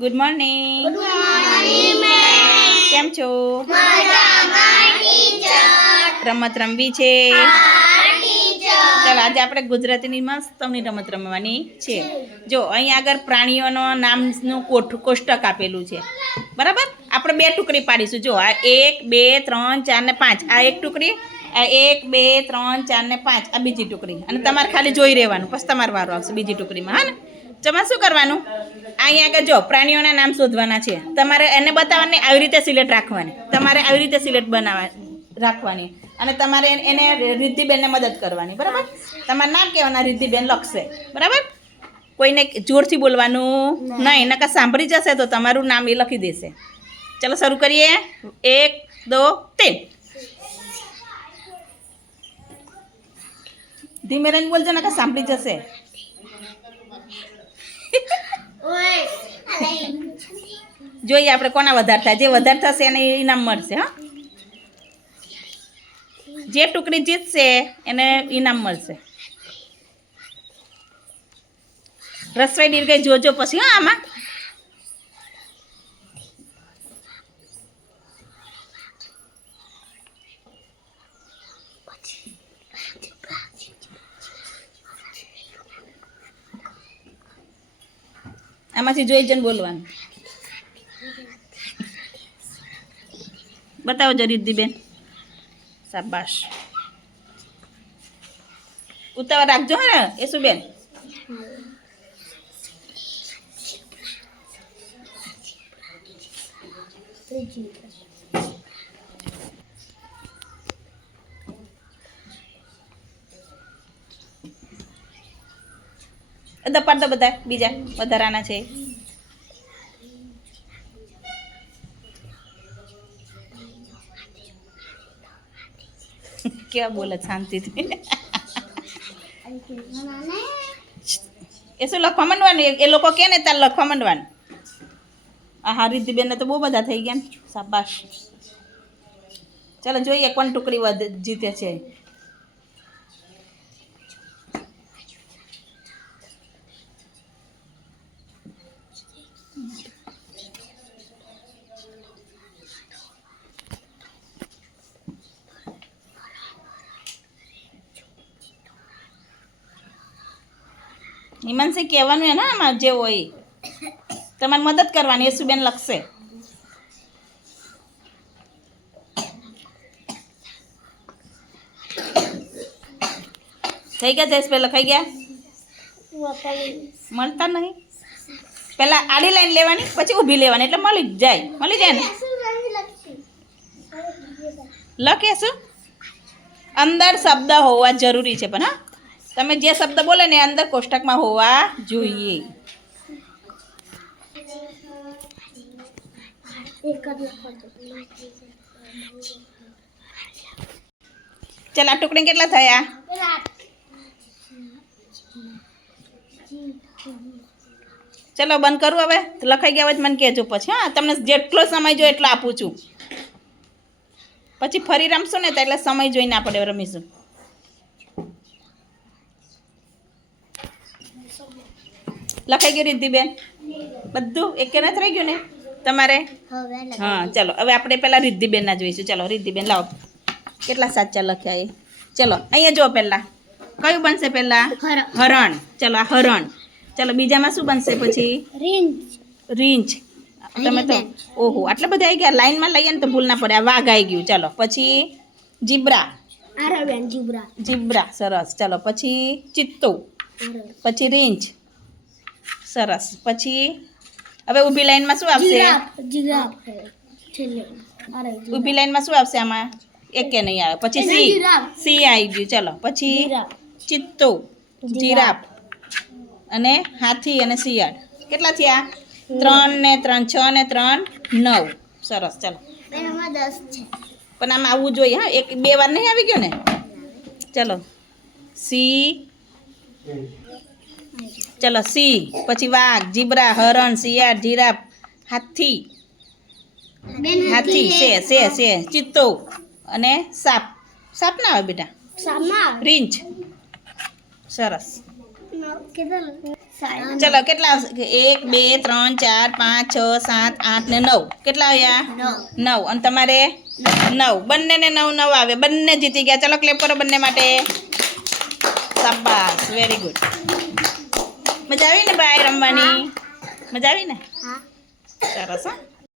Good morning કેમ છો? રમત રમવી છે? ચાલો આજે આપણે ગુજરાતીની મસ્તની રમત રમવાની છે. જો અહીં આગળ પ્રાણીઓનો નામનું કોઠ કોષ્ટક આપેલું છે. બરાબર? આપણે બે ટુકડી પાડીશું. જો આ એક બે ત્રણ ચાર ને પાંચ. આ એક ટુકડી આ એક બે ત્રણ ચાર ને પાંચ. આ બીજી ટુકડી. અને તમારે ખાલી જોઈ રહેવાનું. પછી તમારે વારો આવશે બીજી ટુકડીમાં હા ને? તમારે શું કરવાનું? અહીંયા આગળ જો પ્રાણીઓના નામ શોધવાના છે. તમારે એને બતાવવાની આવી રીતે સિલેક્ટ રાખવાની. તમારે આવી રીતે સિલેક્ટ બનાવવા રાખવાની. અને તમારે એને રિદ્ધિબેનને મદદ કરવાની બરાબર? તમારું નામ કહેવાના રિદ્ધિબેન લખશે. બરાબર? કોઈને જોરથી બોલવાનું નહીં નકા સાંભળી જશે તો તમારું નામ એ લખી દેશે. ચલો શરૂ કરીએ. એક દો તીન. ધીમે રંગ બોલજો નકા સાંભળી જશે. જોઈએ આપણે કોના વધારતા જે વધાર થશે એને ઇનામ મળશે, હા? જે ટુકડી જીતશે, એને ઇનામ મળશે. રસવાઈ દીર્ઘ જોજો પછી, હા, આમાં? આમાંથી જોઈ જન બોલવાનું. બતાવો જરીદી બેન શાબાશ. ઉતાવળ રાખજો હે એ શું બેન દપાડ દો બધા બીજા વધારાના છે. ક્યાં બોલે શાંતિથી. એ શું લખવા માંડવાનું? એ- લોકો કે ને તાર લખવા માંડવાનું. આ હા રિદ્ધિબેનને તો બહુ બધા થઈ ગયા ને. શાબાશ. ચાલો જોઈએ કોણ ટુકડી જીતે છે. હિમાંશી કહેવાનું એના આમાં જે હોય. તમારે મદદ કરવાની યશુબેન લખશે. થઈ ગયા જયેશભાઈ લખાઈ ગયા? મળતા નહીં? પેલા આડી લાઈન લેવાની, પછી ઊભી લેવાની, એટલે મળી જ જાય, મળી જાય ને? લખે શું અંદર શબ્દ હોવા જરૂરી છે પણ, હા? તમે જે શબ્દ બોલે ને એ અંદર કોષ્ટકમાં હોવા જોઈએ. ચાલ, આ ટુકડી કેટલા થયા? ચલો બંધ કરું હવે? લખાઈ ગયા હોય મને કહેજો પછી હા? તમને જેટલો સમય જોઈએ એટલો આપું છું. પછી ફરી રમશું ને તો એટલે સમય જોઈને આપણે રમીશું. લખાઈ ગયું રિદ્ધિબેન બધું? એક કે નથી રહી ગયું ને? તમારે? હા ચલો હવે આપણે પહેલાં રિદ્ધિબેનના જોઈશું. ચલો રિદ્ધિબેન લાવો. કેટલા સાચા લખ્યા એ? ચલો અહીંયા જુઓ પહેલાં. કયું બનશે પહેલાં? હરણ. ચલો આ હરણ. ચલો બીજામાં શું બનશે પછી? રીંછ તમે તો ઓહો આટલા બધા આવી ગયા. લાઈનમાં લઈએ ને તો ભૂલ ના પડે. આ વાઘ આવી ગયું. ચલો પછી જીબ્રા. જીબ્રા. સરસ. ચલો પછી ચિત્તો. પછી રીંછ સરસ. પછી હવે ઊભી લાઈનમાં શું આવશે? ઊભી લાઈનમાં શું આવશે આમાં? એક કે નહીં આવે. પછી સી. જીરાફ. સી આવી ગયું. ચલો પછી ચિત્તો. જીરાફ. અને હાથી અને શિયાળ. કેટલા થયા? ત્રણ ને ત્રણ છ ને ત્રણ નવ. સરસ ચલો. પણ આમાં આવવું જોઈએ હા? એક બે વાર નહીં આવી ગયો ને? ચલો. સી. ચલો સી. પછી વાઘ જીબ્રા હરણ શિયાળ જીરાફ હાથી. હાથી છે છે છે ચિત્તો. અને સાપ. સાપ ના આવે બેટા? રીંચ સરસ. ચલો કેટલા એક બે ત્રણ ચાર પાંચ છ સાત આઠ ને નવ. કેટલા આવ્યા? નવ. અને તમારે? નવ. બંનેને નવ નવ આવે. બંને જીતી ગયા. ચલો ક્લેપ કરો બંને માટે. શાબાશ. વેરી ગુડ મજા આવી ને ભાઈ રમવાની? મજા આવી ને? સરસ હા.